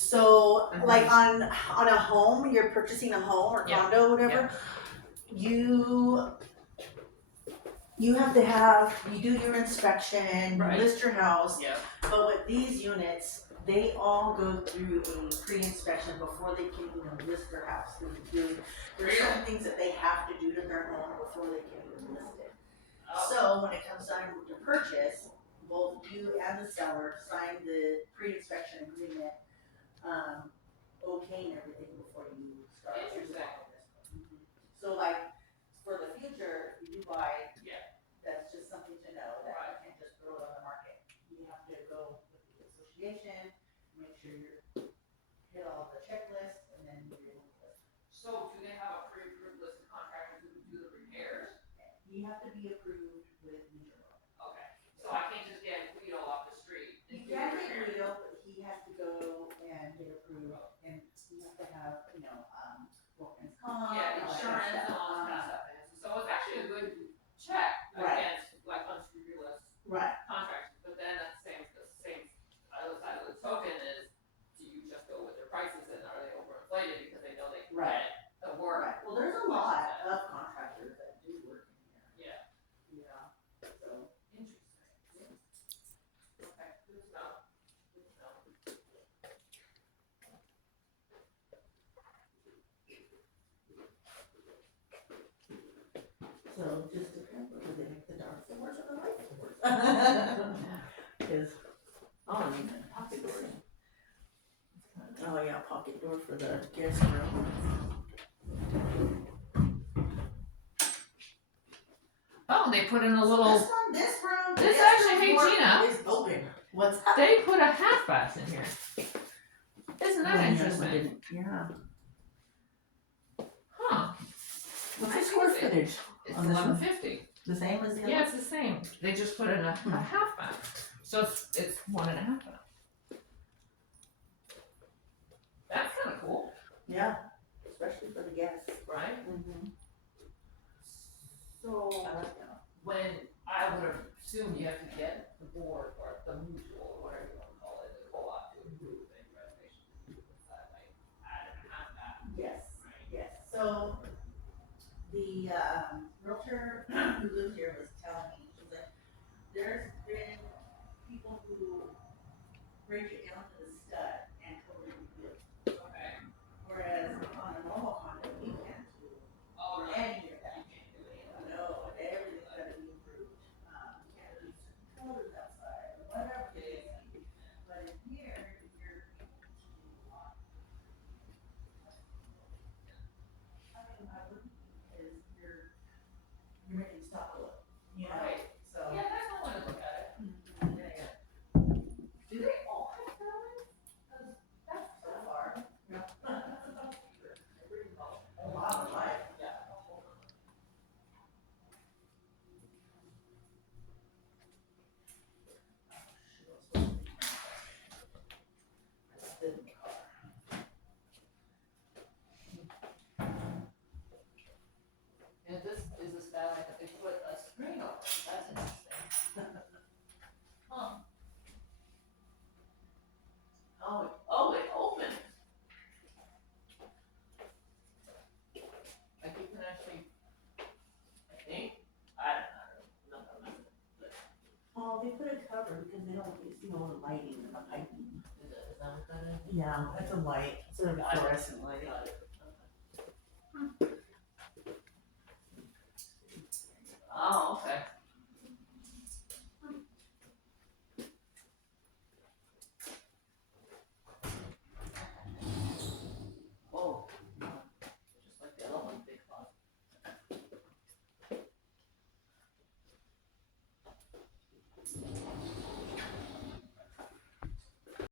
So like on a home, you're purchasing a home or Yeah. condo, whatever, you have to have, you do your inspection, Right. you list your house, Yeah. but with these units, they all go through a pre-inspection before they can even list their house. There's certain things that they have to do to their home before they can even list it. So when it comes time to purchase, both you and the seller sign the pre-inspection agreement, okaying everything before you start. Interesting. So like, for the future, if you buy, Yeah. that's just something to know, that Right. you can't just throw it on the market. You have to go with the association, make sure you hit all the checklists, and then you're able to list. So do they have a pre-approved list of contractors who do the repairs? You have to be approved with Guido. Okay, so I can't just get Guido off the street. and You do can the get repairs. Guido, but he has to go and get approved, and you have to have, workman's comp. Yeah, all that insurance and stuff. all that stuff. So it's actually a good check Right. against like unscrupulous Right. contractors. But then at the same other side of the token is, do you just go with their prices and are they overinflated because they know they can Right. get the work? Right. Well, there's a lot of contractors that do work in here. Yeah. So. Interesting. Okay, good to know. Good to know. So just depends whether they make the dark floors or the light floors. Cause, Oh, you mean pocket door. oh yeah, pocket door for the guest room. Oh, they put in a little. This room. the This guest actually, room hey, door Gina. is open. What's that? They put a half bath in here. Isn't that Oh, yes, interesting? we didn't- Yeah. Huh. What's I the see square it's- footage? It's On this one? 1150. The same as the other? Yeah, it's the same. They just put in a half bath. So it's 1.5 bath. That's kind of cool, Yeah. Especially for the guests. right? Mm-hmm. So I like that. when I would have assumed you have to get the board or the mutual or whatever you want to call it, the co-op to approve any renovation. That like add a half bath, Yes. right? Yes, so the realtor who lives here was telling me, she's like, there's been people who break it down to the stud and totally rebuild. Okay. Whereas on a normal condo, you can't do All right. any of that. No, everything's gotta be improved. You can't do certain colors outside, or whatever it is. But in here, you're able to do a lot. I mean, I wouldn't, because you're making stock look, Right. so. Yeah, that's one way to look at it. Mhm. Yeah. Do they all have salaries? Because that's So far, yeah. pretty low. A lot of life. Yeah. And this is a skylight that they put a screen over. That's interesting. Huh. Oh, it opens. Like you can actually, I think, I don't know. Well, they put a cover because they don't see all the lighting and the piping. Is that what that is? Yeah, that's a light, it's a Got it. fluorescent light. Got it.